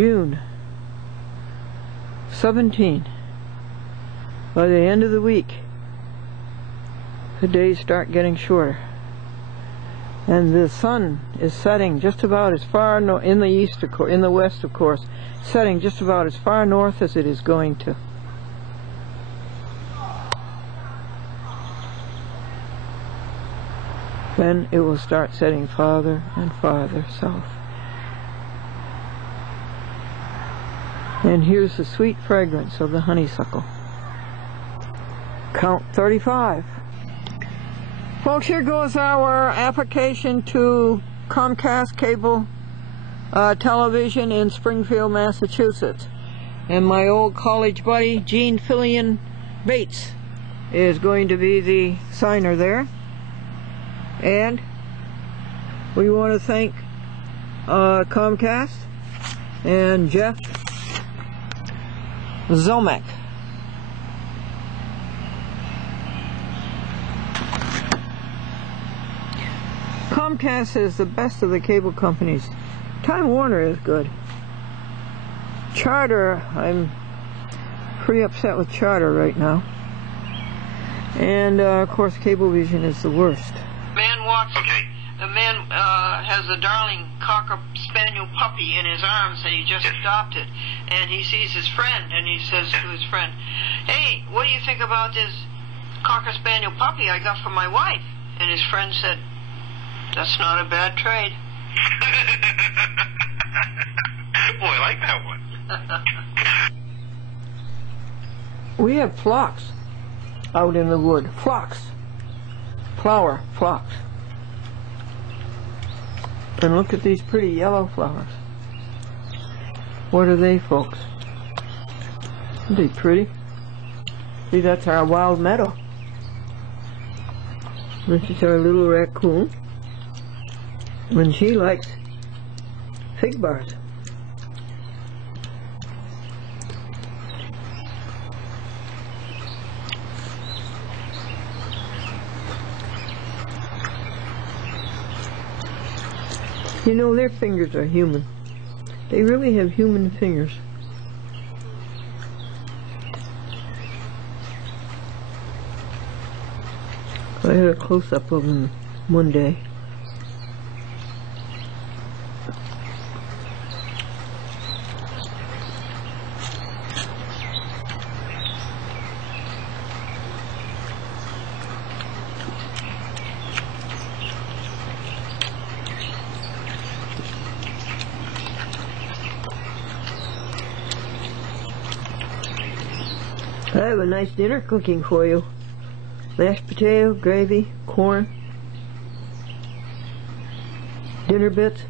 June 17. By the end of the week, the days start getting shorter, and the sun is setting just about as far in the east, in the west, of course, setting just about as far north as it is going to. Then it will start setting farther and farther south. And here's the sweet fragrance of the honeysuckle. Count 35. Folks, here goes our application to Comcast cable television in Springfield, Massachusetts. And my old college buddy, Gene Fillion Bates, is going to be the signer there. And we want to thank Comcast and Jeff Zomek. Comcast is the best of the cable companies. Time Warner is good. Charter, I'm pretty upset with Charter right now. And of course Cablevision is the worst. Man walks. Okay. The man has a darling Cocker Spaniel puppy in his arms that he just adopted, and he sees his friend, and he says to his friend, "Hey, what do you think about this Cocker Spaniel puppy I got for my wife?" And his friend said, "That's not a bad trade." Boy, I like that one. We have phlox out in the wood. Phlox. Flower, phlox. And look at these pretty yellow flowers. What are they, folks? Aren't they pretty? See, that's our wild meadow. This is our little raccoon. And she likes fig bars. You know, their fingers are human. They really have human fingers. I had a close-up of them one day. I have a nice dinner cooking for you. Mashed potato, gravy, corn, dinner bits.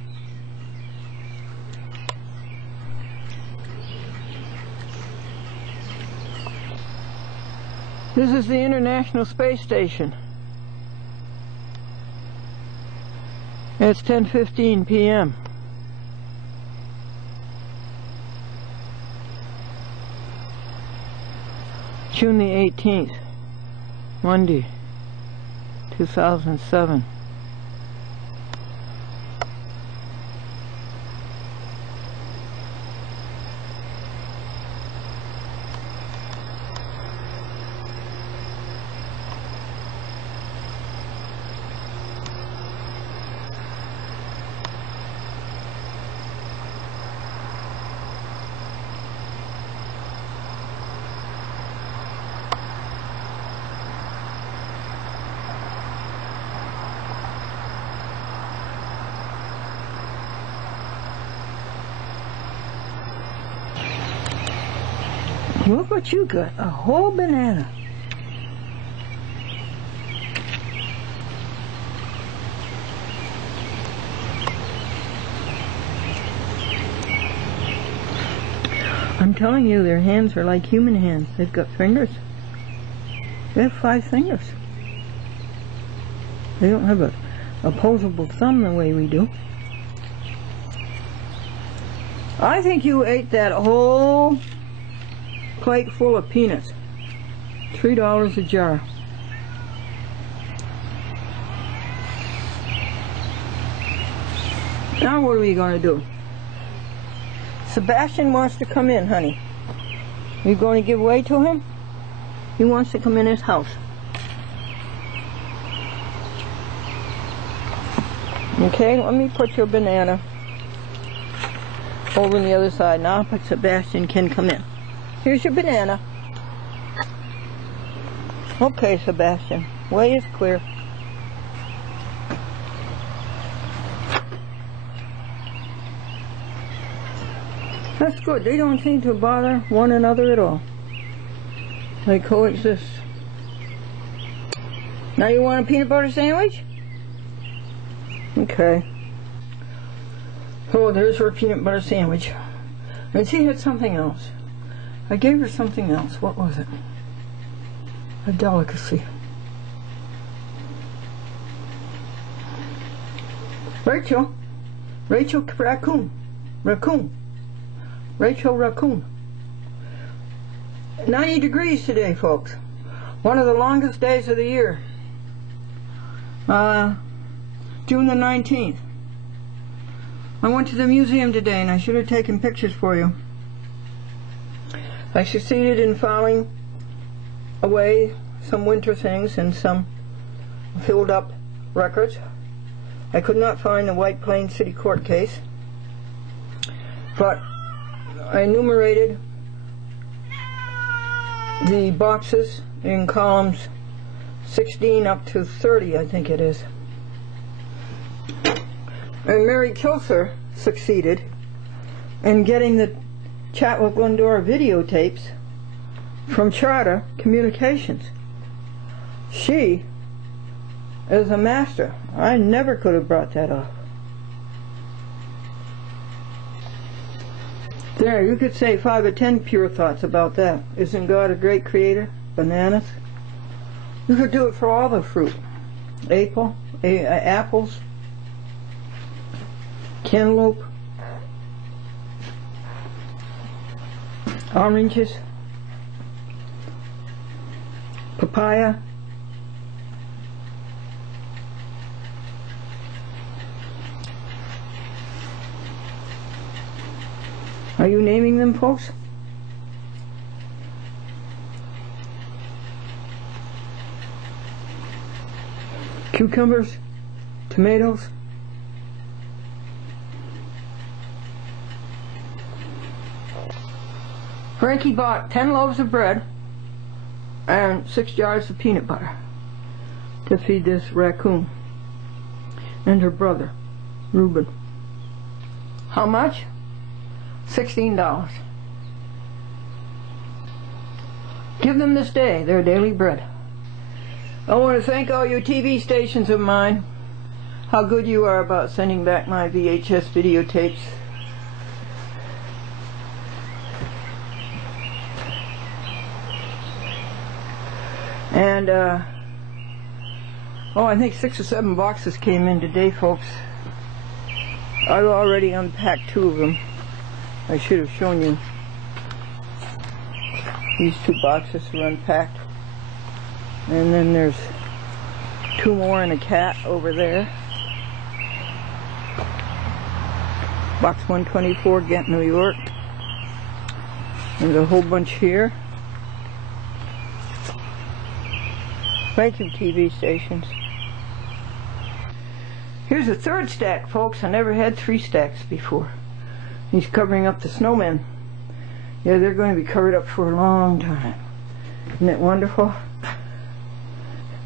This is the International Space Station. It's 10:15 p.m. June the 18th, Monday, 2007. Look what you got, a whole banana. I'm telling you, their hands are like human hands. They've got fingers. They have 5 fingers. They don't have a opposable thumb the way we do. I think you ate that whole plate full of peanuts. $3 a jar. Now what are we going to do? Sebastian wants to come in, honey. You going to give way to him? He wants to come in his house. Okay, let me put your banana over on the other side now, but Sebastian can come in. Here's your banana. Okay, Sebastian, way is clear. That's good. They don't seem to bother one another at all. They coexist. Now you want a peanut butter sandwich? Okay. Oh, there's her peanut butter sandwich. And she had something else. I gave her something else. What was it? A delicacy. Rachel. Rachel Raccoon. Raccoon. Rachel Raccoon. 90 degrees today, folks. One of the longest days of the year. June the 19th. I went to the museum today and I should have taken pictures for you. I succeeded in filing away some winter things and some filled up records. I could not find the White Plains City Court case, but I enumerated the boxes in columns 16 up to 30, I think it is. And Mary Kilser succeeded in getting the Chat with Glendora videotapes from Charter Communications. She is a master. I never could have brought that off. There, you could say 5 or 10 pure thoughts about that. Isn't God a great creator? Bananas. You could do it for all the fruit. Apples, cantaloupe, oranges, papaya, are you naming them, folks? Cucumbers, tomatoes, Frankie bought 10 loaves of bread and 6 jars of peanut butter to feed this raccoon and her brother, Reuben. How much? $16. Give them this day their daily bread. I want to thank all you TV stations of mine. How good you are about sending back my VHS videotapes. And, I think 6 or 7 boxes came in today, folks. I've already unpacked 2 of them. I should have shown you. These 2 boxes are unpacked. And then there's 2 more and a cat over there. Box 124, Ghent, New York. There's a whole bunch here. Thank you, TV stations. Here's a 3rd stack, folks. I never had 3 stacks before. He's covering up the snowmen. Yeah, they're going to be covered up for a long time. Isn't it wonderful?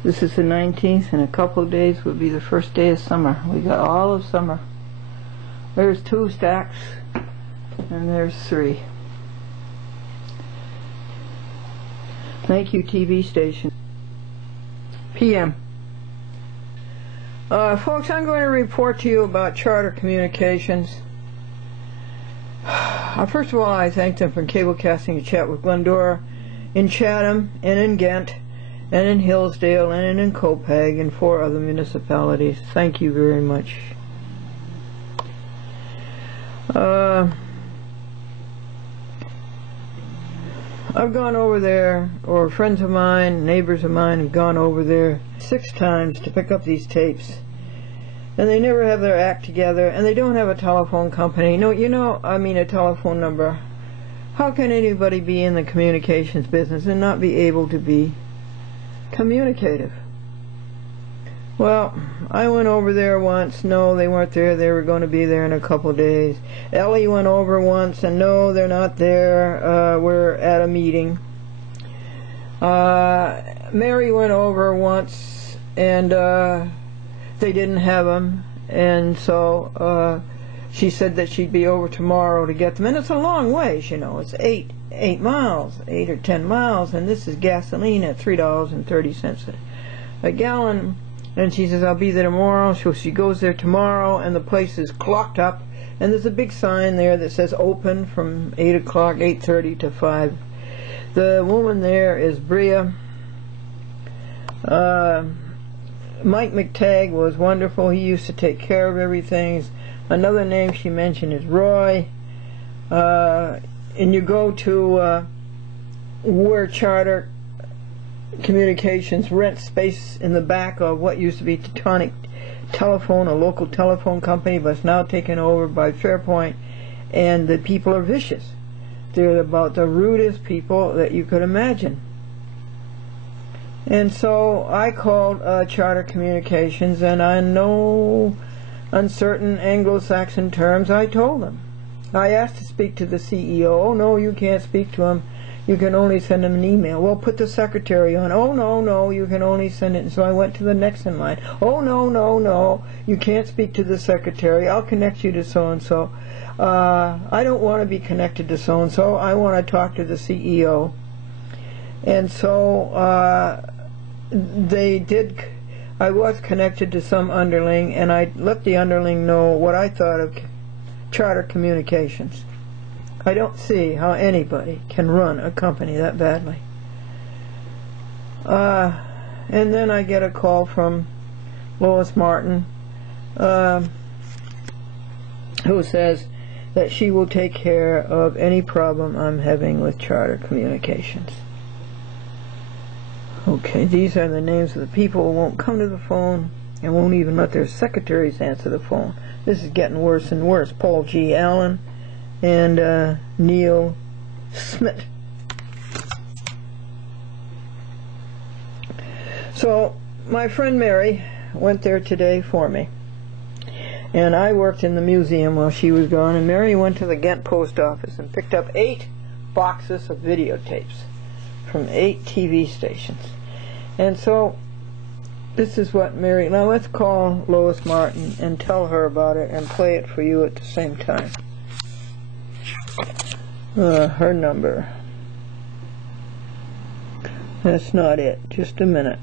This is the 19th. In a couple of days will be the first day of summer. We got all of summer. There's 2 stacks, and there's 3. Thank you, TV station. PM. Folks, I'm going to report to you about Charter Communications. First of all, I thank them for cablecasting a Chat with Glendora in Chatham and in Ghent and in Hillsdale and in Copaig and 4 other municipalities. Thank you very much. I've gone over there, or friends of mine, neighbors of mine have gone over there 6 times to pick up these tapes. and they never have their act together, and they don't have a telephone company. No, a telephone number. How can anybody be in the communications business and not be able to be communicative? Well, I went over there once. No, they weren't there. They were going to be there in a couple of days. Ellie went over once, and no, they're not there. We're at a meeting. Mary went over once, and they didn't have them, and so she said that she'd be over tomorrow to get them. And it's a long ways, It's 8 miles, 8 or 10 miles, and this is gasoline at $3.30 a gallon. And she says, I'll be there tomorrow. So she goes there tomorrow, and the place is clocked up, and there's a big sign there that says open from 8 o'clock, 8:30 to 5. The woman there is Bria. Mike McTagg was wonderful. He used to take care of everything. Another name she mentioned is Roy. And you go to where Charter Communications rents space in the back of what used to be Teutonic Telephone, a local telephone company, but it's now taken over by Fairpoint, and the people are vicious. They're about the rudest people that you could imagine. And so I called Charter Communications, and in no uncertain Anglo-Saxon terms, I told them. I asked to speak to the CEO. Oh, no, you can't speak to him. You can only send him an email. Well, put the secretary on. Oh, no, you can only send it. And so I went to the next in line. Oh, no, you can't speak to the secretary. I'll connect you to so-and-so. I don't want to be connected to so-and-so. I want to talk to the CEO. And so they did. I was connected to some underling, and I let the underling know what I thought of Charter Communications. I don't see how anybody can run a company that badly. And then I get a call from Lois Martin, who says that she will take care of any problem I'm having with Charter Communications. Okay, these are the names of the people who won't come to the phone and won't even let their secretaries answer the phone. This is getting worse and worse. Paul G. Allen and Neil Smith. So my friend Mary went there today for me, and I worked in the museum while she was gone, and Mary went to the Ghent post office and picked up 8 boxes of videotapes from 8 TV stations. And so this is what Mary... Now let's call Lois Martin and tell her about it and play it for you at the same time. Her number. That's not it. Just a minute.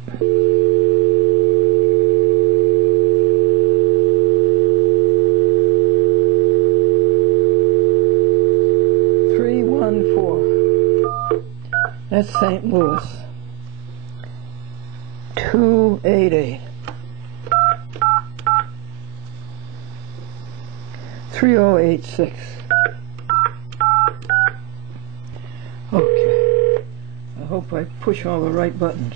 That's St. Louis. 288 3086. Okay. I hope I push all the right buttons.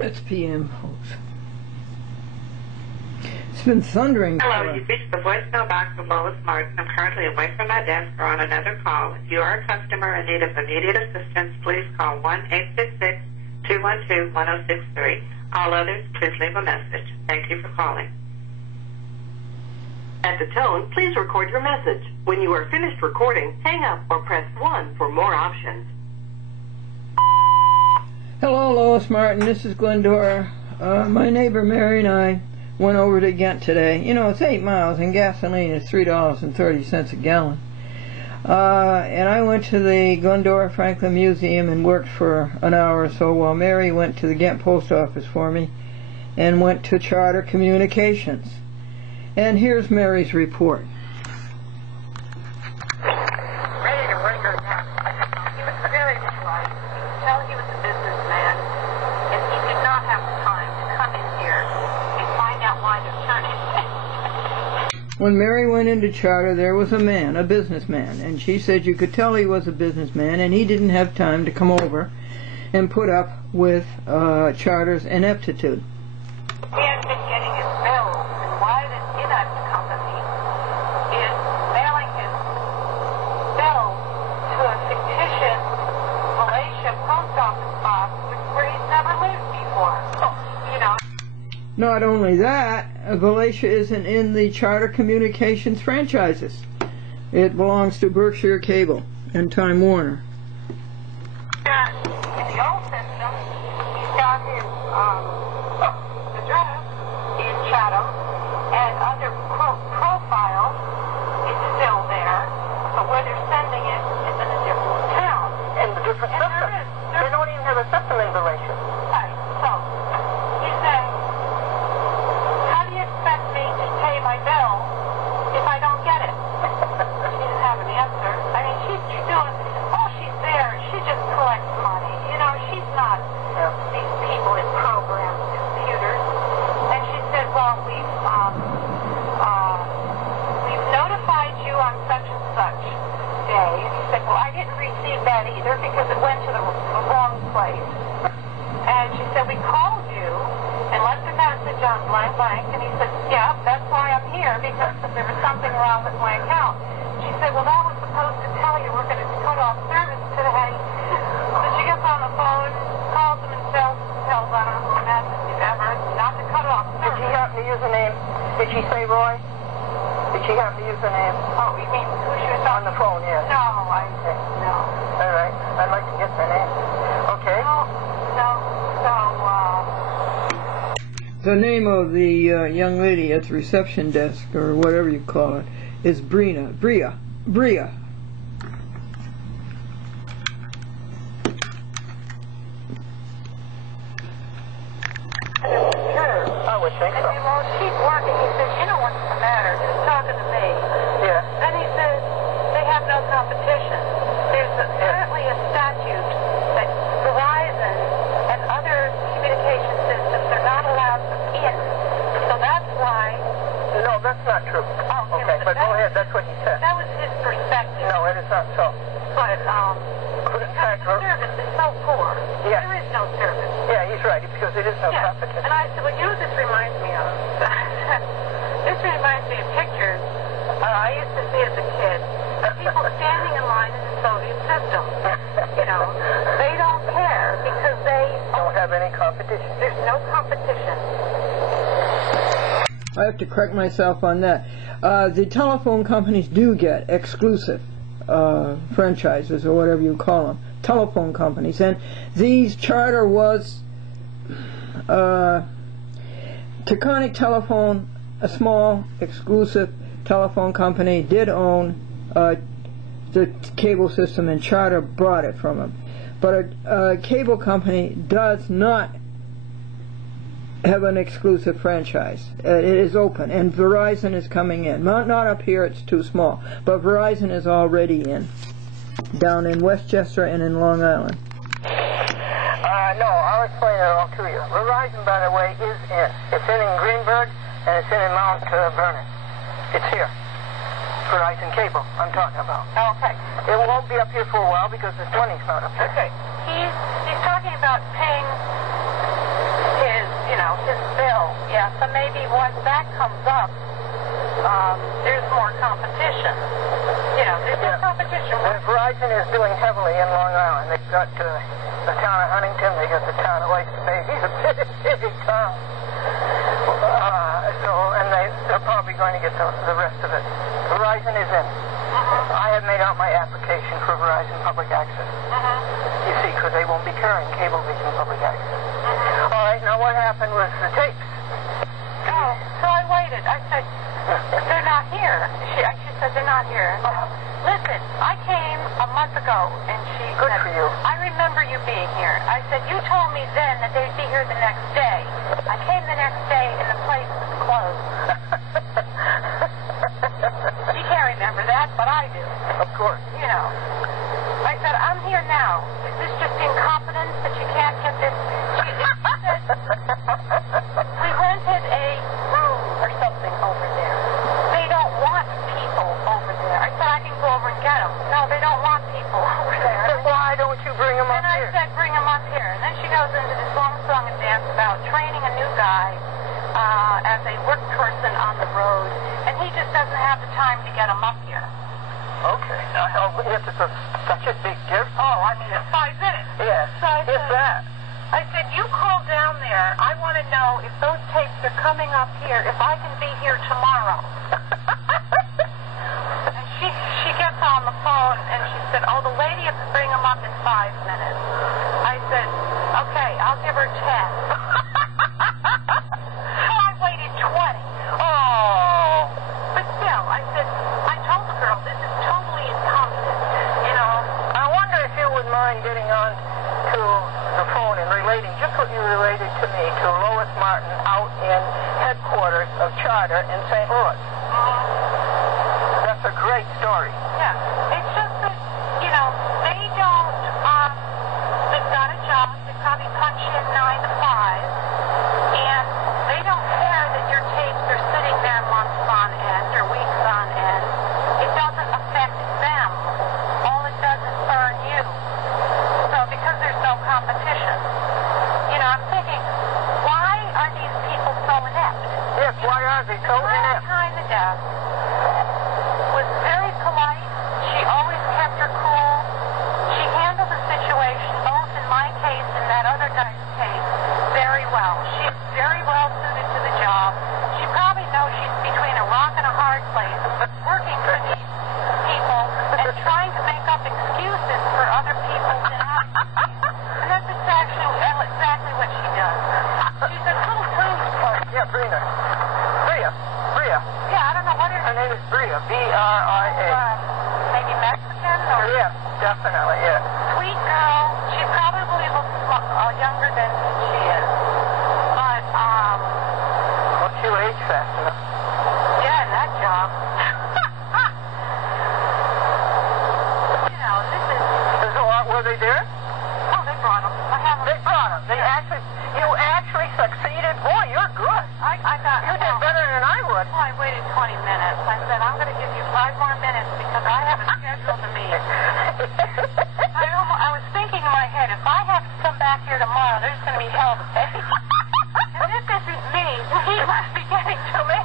That's PM, folks. It's been thundering. Hello, you've reached the voicemail box of Lois Martin. I'm currently away from my desk or on another call. If you are a customer in need of immediate assistance, please call 1-866-212-1063. All others, please leave a message. Thank you for calling. At the tone, please record your message. When you are finished recording, hang up or press 1 for more options. Hello, Lois Martin. This is Glendora. My neighbor Mary and I went over to Ghent today. You know, it's 8 miles, and gasoline is $3.30 a gallon. And I went to the Glendora Franklin Museum and worked for an hour or so while Mary went to the Ghent post office for me and went to Charter Communications. And here's Mary's report. Ready to break her down. He was very polite. You could tell he was a businessman, and he did not have the time to come in here and find out why they're turning. When Mary went into charter, there was a man, a businessman, and she said you could tell he was a businessman, and he didn't have time to come over and put up with charter's ineptitude. He has been getting his bills, and why this inept company is mailing his bills to a fictitious Malaysia post office box where he's never lived before. You know. Not only that, Malaysia isn't in the Charter Communications franchises. It belongs to Berkshire Cable and Time Warner. In the old system, he's got his address in Chatham, and under profile, it's still there, but where they're sending it is in a different town. In a different system. They don't even have a system in Malaysia. Right, so he said, how do you expect me to pay my bill if I don't get it? She didn't have an answer. I mean, she's doing, oh, she's there, she just collects money. You know, she's not these people that program computers. And she said, well, we've notified you on such and such day. And he said, well, I didn't receive that either because it went to the wrong place. And she said, we called you and left a message on blank blank. And he said, yeah, that's why I'm here, because there was something wrong with my account. She said, well, that was supposed to tell you we're going to cut off service today. So she gets on the phone, calls them and tells I don't know who message ever, not to cut off service. Did she happen to use a name? Did she say Roy? Did she happen to use a name? Oh, you mean who she was On the phone, yes. No, no. All right. I'd like to get the name. Okay. The name of the young lady at the reception desk, or whatever you call it, is Bria. I would think I so. said, well, she's working. He says, you know what's the matter? He was talking to me. Yeah. Then he says, they have no competition. There's apparently a statute that Verizon and other communication systems are not allowed in. So that's why... No, that's not true. Oh, okay, but go ahead. That's what he said. That was his perspective. No, it is not so. But, In fact, the service is so poor. Yeah. There is no service. Yeah, he's right, because it is no Yeah. competition. And I said, well, you know, this reminds me of... this reminds me of pictures I used to see as a kid. People standing in line in the Soviet system. You know, they don't care because they... Don't have any competition. There's no competition. I have to correct myself on that. The telephone companies do get exclusive franchises, or whatever you call them, telephone companies, and these Charter was Taconic Telephone, a small exclusive telephone company, did own the cable system, and Charter bought it from them. But a cable company does not have an exclusive franchise. It is open, and Verizon is coming in. Not up here, it's too small, but Verizon is already in, down in Westchester and in Long Island. No, I'll explain it all to you. Verizon, by the way, is in. It's in Greenberg, and it's in Mount Vernon. It's here. Verizon Cable, I'm talking about. Okay. It won't be up here for a while because this money's not up here. Okay. He's talking about paying his bill. Yeah, so maybe once that comes up, there's more competition. You know, there's more competition. Verizon is doing heavily in Long Island. They've got the town of Huntington, they got the town of Oyster Bay. These are big towns. And they're probably going to get the rest of it. Verizon is in. I have made out my application for Verizon Public Access. You see, because they won't be carrying Cablevision Public Access. All right, now what happened was the tapes. Oh, so I waited. I said, they're not here. She said, they're not here. Listen, I came a month ago, and she Good said, for you. I remember you being here. I said, you told me then that they'd be here the next day. I came the next day, and the place was closed. She can't remember that, but I do. Of course. You know. I said, I'm here now. Is this just incompetence that you can't get this? She said, we rented a room or something over there. They don't as a work person on the road, and he just doesn't have the time to get them up here. Okay. If it's such a big gift. Oh, I mean, it's 5 minutes. Yes. So I If that. I said, you call down there. I want to know if those tapes are coming up here, if I can be here tomorrow. And she gets on the phone, and she said, oh, the lady will bring them up in 5 minutes. I said, okay, I'll give her 10. So I waited 20. Oh. But still, I said, I told the girl, this is totally incompetent, you know. I wonder if you would mind getting on to the phone and relating just what you related to me to Lois Martin out in headquarters of Charter in St. Louis. That's a great story. Yeah, it's just that, you know, they don't, they've got a job, they probably punch in 9 to 5, and they don't care that your tapes are sitting there months on end or weeks on end. It doesn't affect them. All it does is burn you. So because there's no competition, you know, I'm thinking, why are these people so inept? Yes, why are they so inept? Behind the desk was very polite. She always kept her cool. She handled the situation, both in my case and that other guy's case, very well. She's very well suited to the job. She probably knows she's between a rock and a hard place, working for these people and trying to make up excuses for other people's inadequacies. And that's exactly what she does. She's a little tiny person. Yeah, Bria. Yeah, I don't know what Her name is Bria. B-R-I-A. Maybe Mexican or Yes, definitely, yes. sweet girl. She probably looks younger than she is. But, Well, she'll age fast enough. yeah, in that job. You know, this is... Were they there? Oh, they brought them. I have them. They brought them. You actually succeeded. Boy, you're good. I got... You did better than I would. Well, I waited 20 minutes. I said, I'm going to give you 5 more minutes because I have a schedule to meet. I was thinking in my head, if I have to come back here tomorrow, there's going to be hell to pay. And this isn't me. He must be getting to me.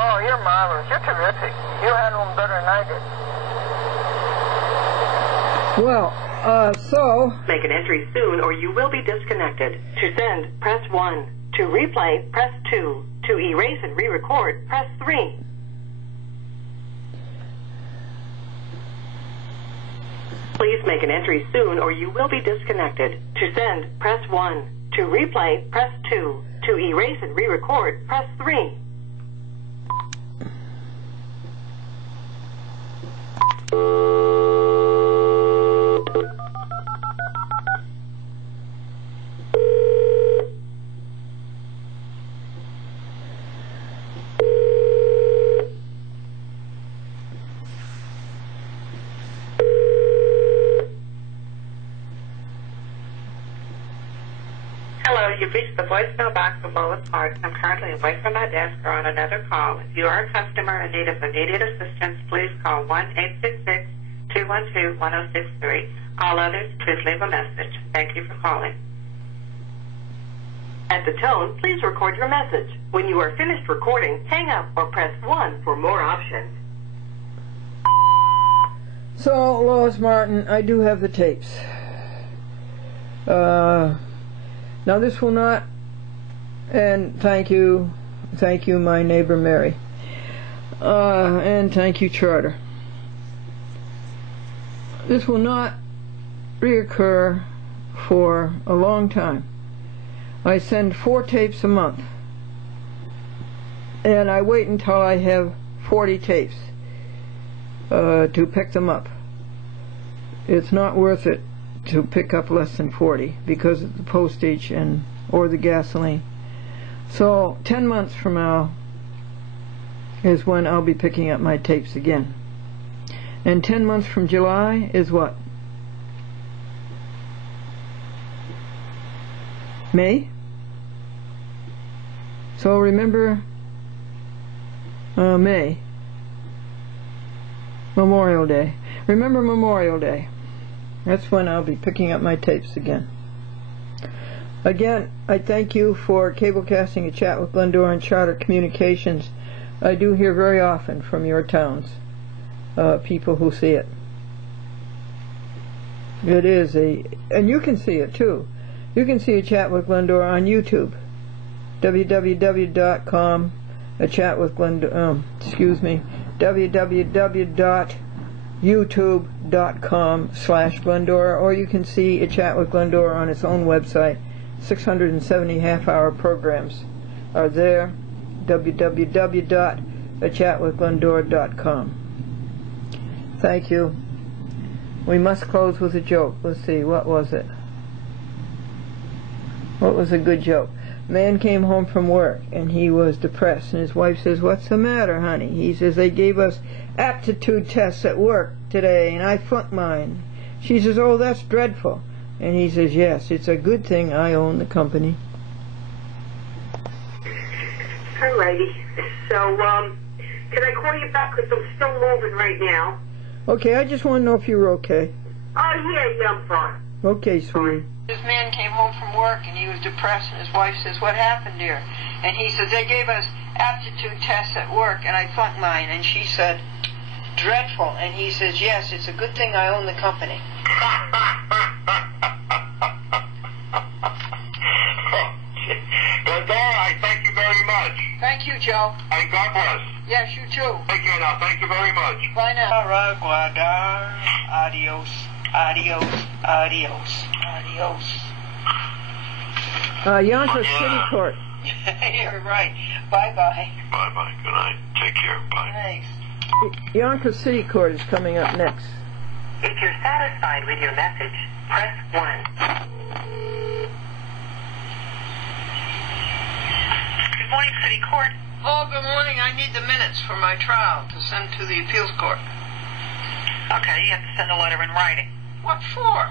Oh, you're marvelous. You're terrific. You handled them better than I did. Well, so... Make an entry soon or you will be disconnected. To send, press 1. To replay, press 2. To erase and re-record, press 3. Please make an entry soon or you will be disconnected. To send, press 1. To replay, press 2. To erase and re-record, press 3. Hello, you've reached the voicemail box of Lois Martin. I'm currently away from my desk or on another call. If you are a customer in need of immediate assistance, please call 1-866-212-1063. All others, please leave a message. Thank you for calling. At the tone, please record your message. When you are finished recording, hang up or press 1 for more options. So, Lois Martin, I do have the tapes. Now this will not, and thank you my neighbor Mary, and thank you Charter. This will not reoccur for a long time. I send 4 tapes a month, and I wait until I have 40 tapes to pick them up. It's not worth it to pick up less than 40 because of the postage or the gasoline. So 10 months from now is when I'll be picking up my tapes again. And 10 months from July is what? May? So remember May. Memorial Day. Remember Memorial Day. That's when I'll be picking up my tapes again. Again, I thank you for cablecasting a chat with Glendora and Charter Communications. I do hear very often from your towns, people who see it. It is and you can see it too. You can see a chat with Glendora on YouTube. www.com, a chat with Glendora, www.youtube.com/Glendora, or you can see a chat with Glendora on its own website. 670 half-hour programs are there. www.achatwithglendora.com. Thank you. We must close with a joke. Let's see, what was it? What was a good joke? Man came home from work and he was depressed, and his wife says, "What's the matter, honey?" He says, "They gave us aptitude tests at work today and I flunked mine." She says, "Oh, that's dreadful." And he says, "Yes, it's a good thing I own the company." Alrighty. So, can I call you back because I'm still moving right now? Okay, I just want to know if you were okay. Oh, yeah, I'm fine. Okay, sweetie. This man came home from work and he was depressed, and his wife says, "What happened, dear?" And he says, "They gave us aptitude tests at work and I flunked mine." And she said, "Dreadful." And he says, "Yes, it's a good thing I own the company." Glendora, I thank you very much. Thank you, Joe. And God bless. Yes, you too. Take care now. Thank you very much. Bye now. Guadar. Adios. Adios. Adios. Adios. Yonkers City Court. You're right. Bye-bye. Bye-bye. Good night. Take care. Bye. Thanks. Yonkers City Court is coming up next. If you're satisfied with your message, press 1. Good morning, City Court. Oh, good morning. I need the minutes for my trial to send to the appeals court. Okay, you have to send a letter in writing. What for?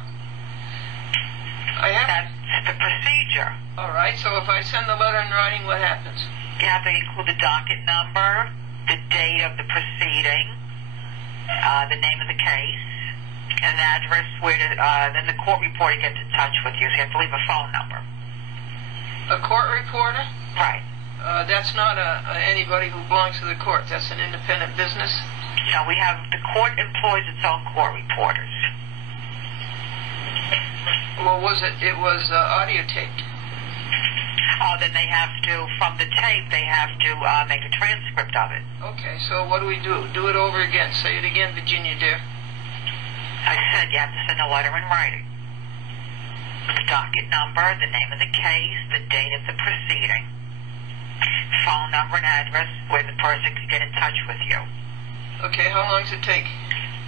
I have... That's the procedure. All right, so if I send the letter in writing, what happens? You have to include the docket number, the date of the proceeding, the name of the case, and the address where then the court reporter gets in touch with you, so you have to leave a phone number. A court reporter? Right. That's not anybody who belongs to the court. That's an independent business? No, the court employs its own court reporters. Well, it was audio taped. Oh, then they have to, from the tape, they have to make a transcript of it. Okay, so what do we do? Do it over again. Say it again, Virginia, dear. I said you have to send a letter in writing. The docket number, the name of the case, the date of the proceeding, phone number and address where the person can get in touch with you. Okay, how long does it take?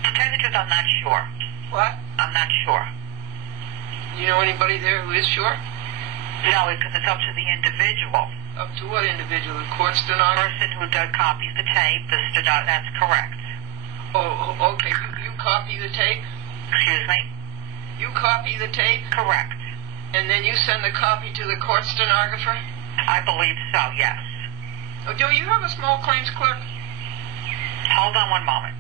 To tell you the truth, I'm not sure. What? I'm not sure. You know anybody there who is sure? No, because it's up to the individual. Up to what individual? The court stenographer? The person who copies the tape, that's correct. Oh, okay. You copy the tape? Excuse me? You copy the tape? Correct. And then you send the copy to the court stenographer? I believe so, yes. Oh, do you have a small claims clerk? Hold on one moment.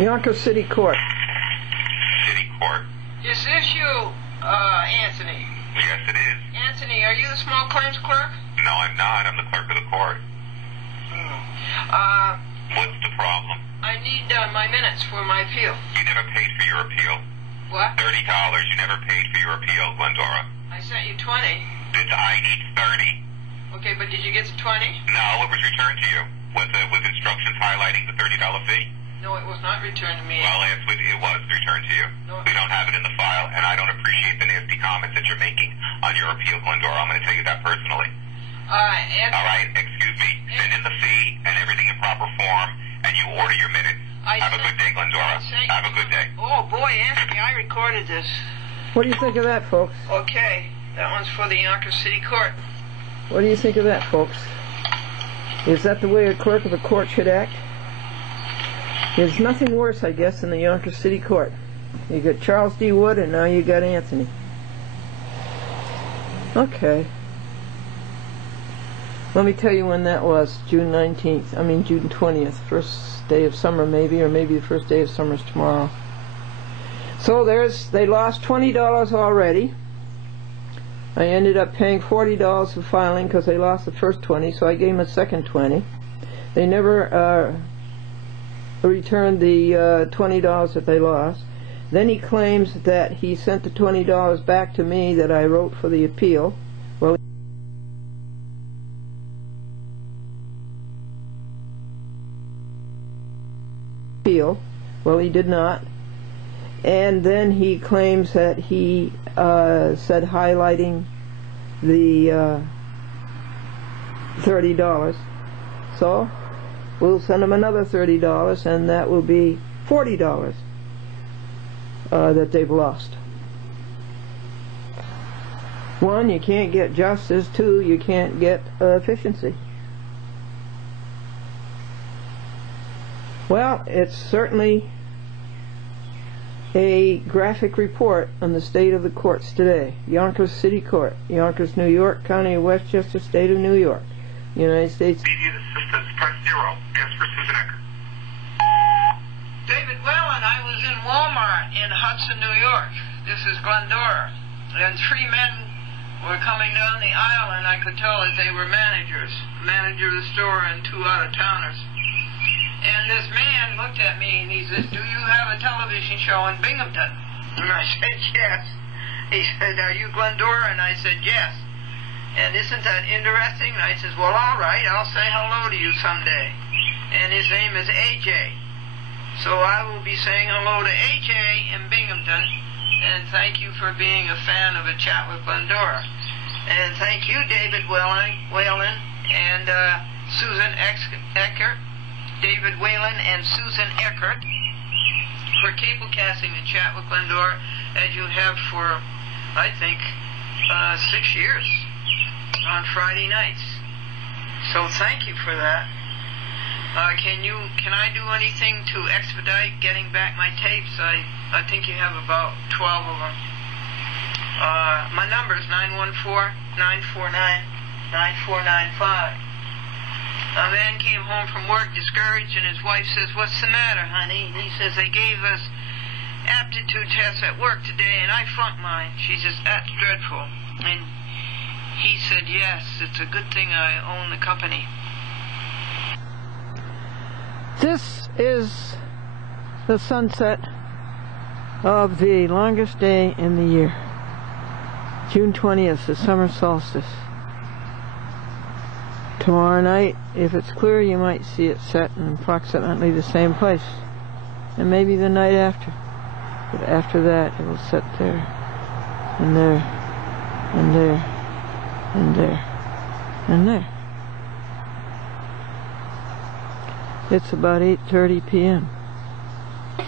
Yonkers City Court. City Court. Is this you, Anthony? Yes, it is. Anthony, are you the small claims clerk? No, I'm not. I'm the clerk of the court. What's the problem? I need my minutes for my appeal. You never paid for your appeal. What? $30. You never paid for your appeal, Glendora. I sent you 20. I need 30. Okay, but did you get the 20? No, it was returned to you with instructions highlighting the $30 fee. No, it was not returned to me. Well, it was returned to you. No. We don't have it in the file, and I don't appreciate the nasty comments that you're making on your appeal, Glendora. I'm going to tell you that personally. Anthony, All right, excuse me. Send in the fee and everything in proper form, and you order your minutes. Have a good day, Glendora. Have a good day. Oh, boy, Anthony, I recorded this. What do you think of that, folks? Okay, that one's for the Yonkers City Court. What do you think of that, folks? Is that the way a clerk of a court should act? There's nothing worse, I guess, than the Yonkers City Court. You got Charles D. Wood, and now you got Anthony. Okay. Let me tell you when that was. June 20th. First day of summer maybe, or maybe the first day of summer's tomorrow. So they lost $20 already. I ended up paying $40 for filing because they lost the first 20, so I gave them a second 20. They never returned the $20 that they lost. Then he claims that he sent the $20 back to me that I wrote for the appeal. Well, he did not. And then he claims that he said highlighting the $30. So we'll send him another $30, and that will be $40 that they've lost. One, you can't get justice. Two, you can't get efficiency. Well, it's certainly a graphic report on the state of the courts today. Yonkers City Court, Yonkers, New York, County of Westchester, State of New York, United States. Immediate assistance, press 0. Yes, for Susan Eckert. David Whalen, I was in Walmart in Hudson, New York. This is Glendora. And 3 men were coming down the aisle, and I could tell that they were managers. The manager of the store and 2 out-of-towners. And this man looked at me and he says, "Do you have a television show in Binghamton?" And I said, "Yes." He said, "Are you Glendora?" And I said, "Yes." "And isn't that interesting?" And I says, "Well, all right, I'll say hello to you someday." And his name is AJ. So I will be saying hello to AJ in Binghamton. And thank you for being a fan of A Chat with Glendora. And thank you, David Whalen and Susan Eckert. David Whalen and Susan Eckert for cablecasting The Chat with Glendora, as you have for, I think, 6 years on Friday nights. So thank you for that. Can I do anything to expedite getting back my tapes? I think you have about 12 of them. My number is 914-949-9495. A man came home from work discouraged, and his wife says, "What's the matter, honey?" And he says, "They gave us aptitude tests at work today, and I flunked mine." She says, "That's dreadful." And he said, "Yes, it's a good thing I own the company." This is the sunset of the longest day in the year. June 20th, the summer solstice. Tomorrow night, if it's clear, you might see it set in approximately the same place. And maybe the night after. But after that, it will set there, and there, and there, and there, and there. It's about 8:30 p.m.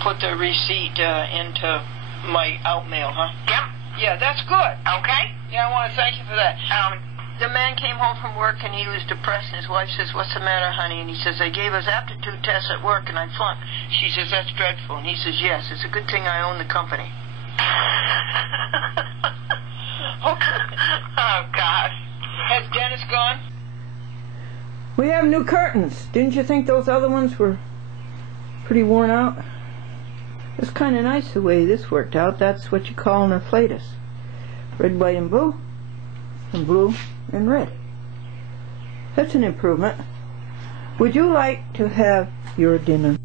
Put the receipt into my outmail, huh? Yep. Yeah, that's good. Okay. Yeah, I want to thank you for that. The man came home from work and he was depressed, and his wife says, "What's the matter, honey?" And he says, "They gave us aptitude tests at work and I flunked." She says, "That's dreadful." And he says, "Yes, it's a good thing I own the company." Okay. Oh, gosh. Has Dennis gone? We have new curtains. Didn't you think those other ones were pretty worn out? It's kind of nice the way this worked out. That's what you call an inflatus. Red, white, and blue and red. That's an improvement. Would you like to have your dinner?